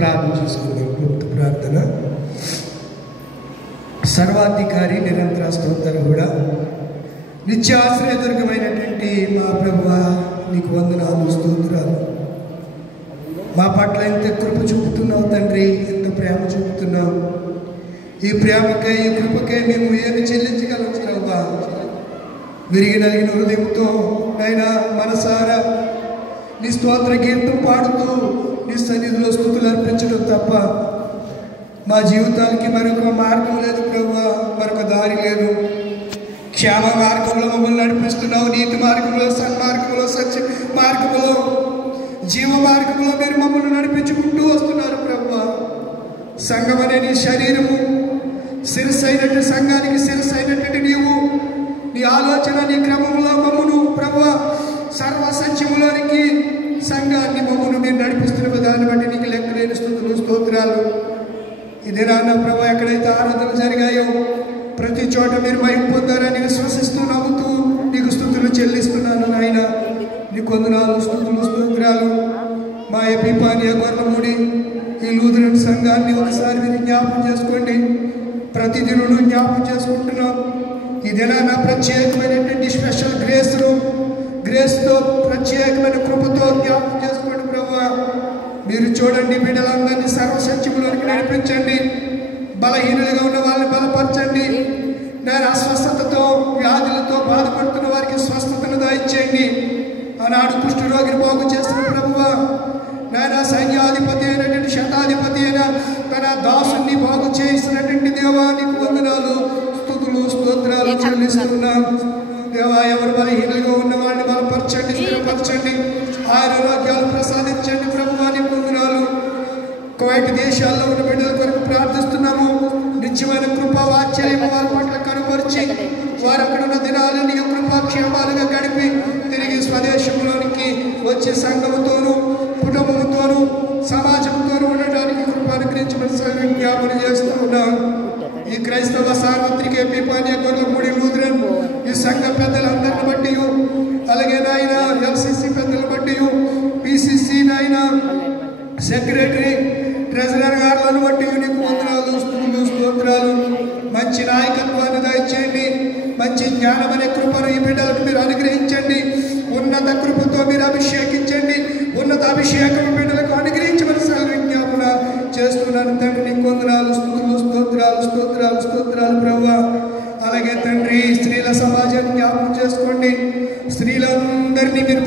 ప్రార్థన చేసుకుందాం. గుప్త ప్రార్థన. సర్వాధికారి నిరంతర స్తోత్రం కూడా నిత్యాశ్రయదుర్గమైనటువంటి మా ప్రభువా, నీకు వందనాలు, స్తోత్రాలు. మా పట్ల ఎంత కృప చూపుతున్నావు తండ్రి, ఎంత ప్రేమ చూపుతున్నావు. ఈ ప్రేమకై, ఈ కృపకై మేము ఏమి చెల్లించగలం ప్రభా? విరిగి నలిగిన హృదయంతో అయినా మనసారా నీ స్తోత్ర గీతం పాడుతూ నీ సన్నిధిలో స్తుతులు అర్పించడం తప్ప మా జీవితాలకి మరొక మార్గం లేదు ప్రభువా, మరొక దారి లేదు. క్షేమ మార్గంలో మమ్మల్ని నడిపిస్తున్నావు. నీతి మార్గంలో, సన్మార్గంలో, సత్య మార్గంలో, జీవ మార్గంలో మీరు మమ్మల్ని నడిపించుకుంటూ వస్తున్నారు ప్రభువా. సంఘం అనే నీ శరీరము, శిరస్సు అయినట్టు సంఘానికి శిరస్సు అయినట్టు నీవు నీ ఆలోచన, నీ క్రమంలో మమ్మను ప్రభువా సర్వ సత్యములోనికి సంఘాన్ని మమ్మను మీరు నడిపిస్తున్న విధాన్ని బట్టి నీకు లెక్కలేని స్తుతులు, స్తోత్రాలు. ఇదే నాన్న ప్రభు, ఎక్కడైతే ఆరాధనలు జరిగాయో ప్రతి చోట మీరు మహిమ పొందారని విశ్వసిస్తూ నమ్ముతూ నీకు స్తుతులు చెల్లిస్తున్నాను నాయన. నీకు వందనాలు, స్తుతులు, స్తోత్రాలు. మా ఎపిపానియా గొర్రెముడి ఈ లూథరన్ సంఘాన్ని ఒకసారి మీరు జ్ఞాపకం చేసుకోండి. ప్రతిదినుడు జ్ఞాపకం చేసుకుంటున్నాం. ఇదేనా నా ప్రత్యేకమైనటువంటి స్పెషల్ గ్రేస్తో ప్రత్యేకమైన కృపతో జ్ఞాపకం చేసుకోండి ప్రభువా. మీరు చూడండి, బిడ్డలందరినీ సర్వసత్యములోనికి నడిపించండి. బలహీనులుగా ఉన్న వాళ్ళని బలపరచండి. నేను అస్వస్థతతో, వ్యాధులతో బాధపడుతున్న వారికి స్వస్థతను దయచేయండి. ఆనాడు కుష్ఠరోగిని బాగు చేసిన ప్రభువా, నేను సైన్యాధిపతి అయినటువంటి, శతాధిపతి అయిన తన దాసుని బాగు చేసినటువంటి దేవా, నీకు వందనాలు, స్తుతులు, స్తోత్రాలు చెల్లిస్తున్నాం దేవా. ఎవరు బలహీనులుగా ఉన్న వాడిని బలపరచండి, స్థిరపరచండి, ఆరోగ్యాలు ప్రసాదించండి ప్రభువా. నీకు వందనాలు. కువైట్ దేశాల్లో ఉన్న బిడ్డల కొరకు ప్రార్థిస్తున్నాము. నిత్యమైన కృపా వాత్సల్యం వారి పట్ల కనుపరిచి వారు అక్కడ ఉన్న దినాలు నీ కృపాక్షేమాలుగా గడిపి తిరిగి స్వదేశంలోనికి వచ్చే సంఘముతోనూ, కుటుంబంతోనూ, సమాజంతోనూ ఉండటానికి కృప అనుగ్రహించమని విజ్ఞాపన చేస్తూ ఉన్నాం. ఈ క్రైస్తవ సార్వత్రిక ఎపిపానియా గొర్రెముడి లూథరన్ ఈ సంఘ పెద్దలందరిని బట్టి, అలాగే నాయన ఎల్సిసి పెద్దలను బట్టి, పిసిసి నాయన సెక్రటరీ, ట్రెజరర్ గారులను బట్టి నీకు వందనాలు, స్తుతులు, స్తోత్రాలు. మంచి నాయకత్వాన్ని దయచేయండి. మంచి జ్ఞానం అనే కృపను ఈ బిడ్డలకు మీరు అనుగ్రహించండి. ఉన్నత కృపతో మీరు అభిషేకించండి. ఉన్నత అభిషేకం బిడ్డలకు అనుగ్రహించమని విజ్ఞాపన చేస్తున్నాను తండ్రి. నీకు వందనాలు, స్తుతులు, స్తోత్రాలు, స్తోత్రాలు, స్తోత్రాలు ప్రభువా. అలాగే తండ్రి, స్త్రీల సమాజాన్ని జ్ఞాపకం చేసుకోండి. స్త్రీలందరినీ మీరు